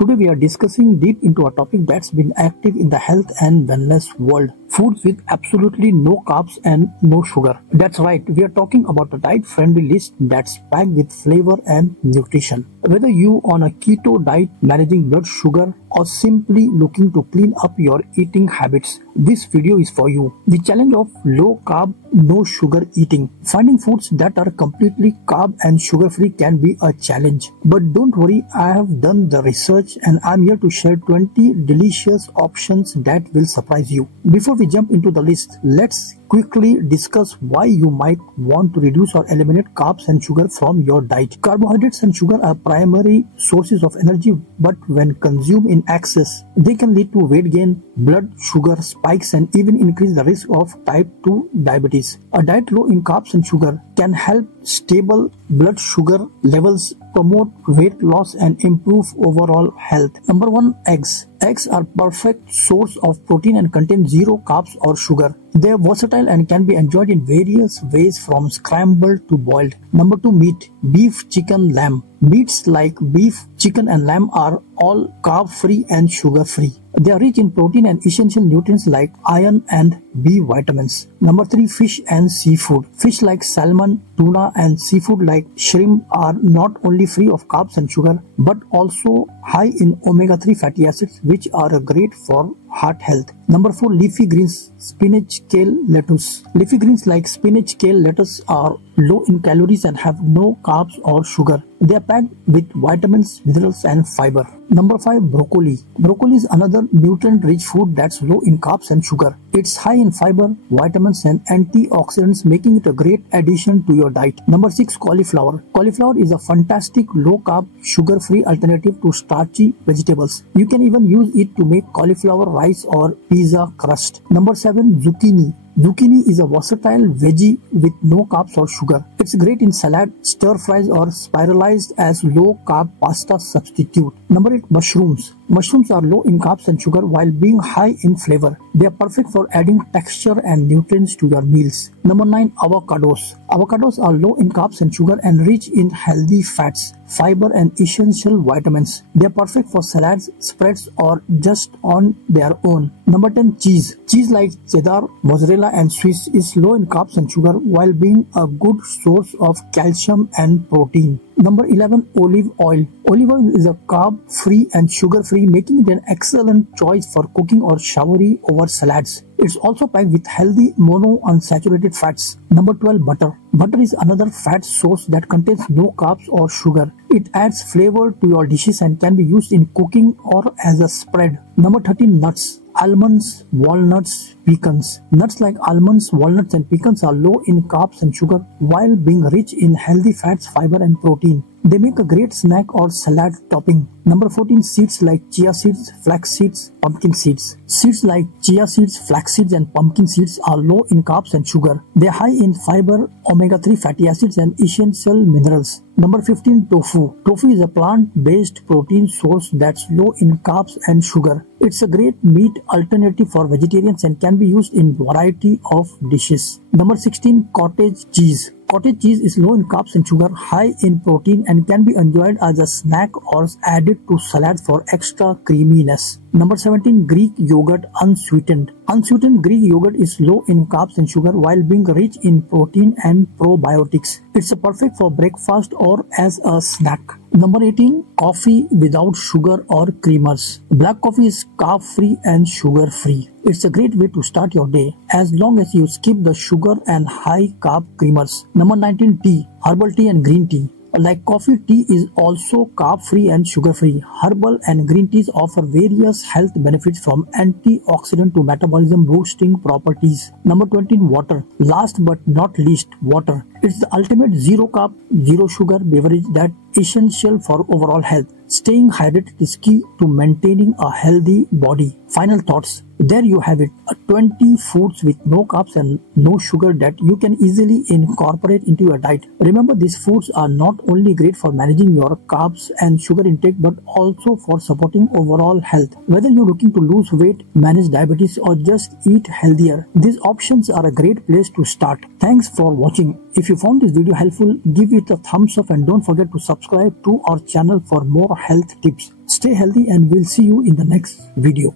Today we are discussing deep into a topic that's been active in the health and wellness world. Foods with absolutely no carbs and no sugar. That's right, we are talking about a diet-friendly list that's packed with flavor and nutrition. Whether you on a keto diet, managing blood sugar, or simply looking to clean up your eating habits, this video is for you. The challenge of low carb, no sugar eating. Finding foods that are completely carb and sugar free can be a challenge. But don't worry, I have done the research and I'm here to share 20 delicious options that will surprise you. Before we jump into the list, let's quickly discuss why you might want to reduce or eliminate carbs and sugar from your diet. Carbohydrates and sugar are primary sources of energy, but when consumed in excess, they can lead to weight gain, blood sugar spikes, and even increase the risk of type 2 diabetes. A diet low in carbs and sugar can help stable blood sugar levels, promote weight loss, and improve overall health. Number 1. Eggs. Eggs are perfect source of protein and contain zero carbs or sugar. They are versatile and can be enjoyed in various ways from scrambled to boiled. Number 2. Meat. Beef, chicken, lamb. Meats like beef, chicken, and lamb are all carb-free and sugar-free. They are rich in protein and essential nutrients like iron and B vitamins. Number 3. Fish and seafood. Fish like salmon, tuna, and seafood like shrimp are not only free of carbs and sugar, but also high in omega-3 fatty acids, which are great for heart health. Number 4. Leafy greens. Spinach, kale, lettuce. Leafy greens like spinach, kale, lettuce are low in calories and have no carbs or sugar. They are packed with vitamins, minerals, and fiber. Number 5. Broccoli. Broccoli is another nutrient-rich food that's low in carbs and sugar. It's high in fiber, vitamins, and antioxidants, making it a great addition to your diet. Number 6. Cauliflower. Cauliflower is a fantastic low-carb, sugar-free alternative to starchy vegetables. You can even use it to make cauliflower rice or pizza crust. Number 7. Zucchini. Zucchini is a versatile veggie with no carbs or sugar. It's great in salad, stir fries, or spiralized as low-carb pasta substitute. Number 8. Mushrooms. Mushrooms are low in carbs and sugar while being high in flavor. They are perfect for adding texture and nutrients to your meals. Number 9. Avocados. Avocados are low in carbs and sugar and rich in healthy fats, fiber, and essential vitamins. They are perfect for salads, spreads, or just on their own. Number 10. Cheese. Cheese like cheddar, mozzarella, and Swiss is low in carbs and sugar while being a good source of calcium and protein. Number 11. Olive oil. Olive oil is a carb-free and sugar-free, making it an excellent choice for cooking or showering over salads. It's also packed with healthy monounsaturated fats. Number 12. Butter. Butter is another fat source that contains no carbs or sugar. It adds flavor to your dishes and can be used in cooking or as a spread. Number 13. Nuts. Almonds, walnuts, pecans. Nuts like almonds, walnuts, and pecans are low in carbs and sugar while being rich in healthy fats, fiber, and protein. They make a great snack or salad topping. Number 14. Seeds like chia seeds, flax seeds, pumpkin seeds. Seeds like chia seeds, flax seeds, and pumpkin seeds are low in carbs and sugar. They are high in fiber, omega-3 fatty acids, and essential minerals. Number 15. Tofu. Tofu is a plant-based protein source that's low in carbs and sugar. It's a great meat alternative for vegetarians and can be used in a variety of dishes. Number 16. Cottage cheese. Cottage cheese is low in carbs and sugar, high in protein, and can be enjoyed as a snack or added to salads for extra creaminess. Number 17. Greek yogurt unsweetened. Unsweetened Greek yogurt is low in carbs and sugar while being rich in protein and probiotics. It's perfect for breakfast or as a snack. Number 18. Coffee without sugar or creamers. Black coffee is carb-free and sugar-free. It's a great way to start your day as long as you skip the sugar and high-carb creamers. Number 19. Tea. Herbal tea and green tea. Like coffee, tea is also carb-free and sugar-free. Herbal and green teas offer various health benefits from antioxidant to metabolism boosting properties. Number 20. Water. Last but not least, water. It's the ultimate zero-carb, zero-sugar beverage that's essential for overall health. Staying hydrated is key to maintaining a healthy body. Final thoughts. There you have it, 20 foods with no carbs and no sugar that you can easily incorporate into your diet. Remember, these foods are not only great for managing your carbs and sugar intake but also for supporting overall health. Whether you're looking to lose weight, manage diabetes or just eat healthier, these options are a great place to start. Thanks for watching. If you found this video helpful, give it a thumbs up and don't forget to subscribe to our channel for more health tips. Stay healthy and we'll see you in the next video.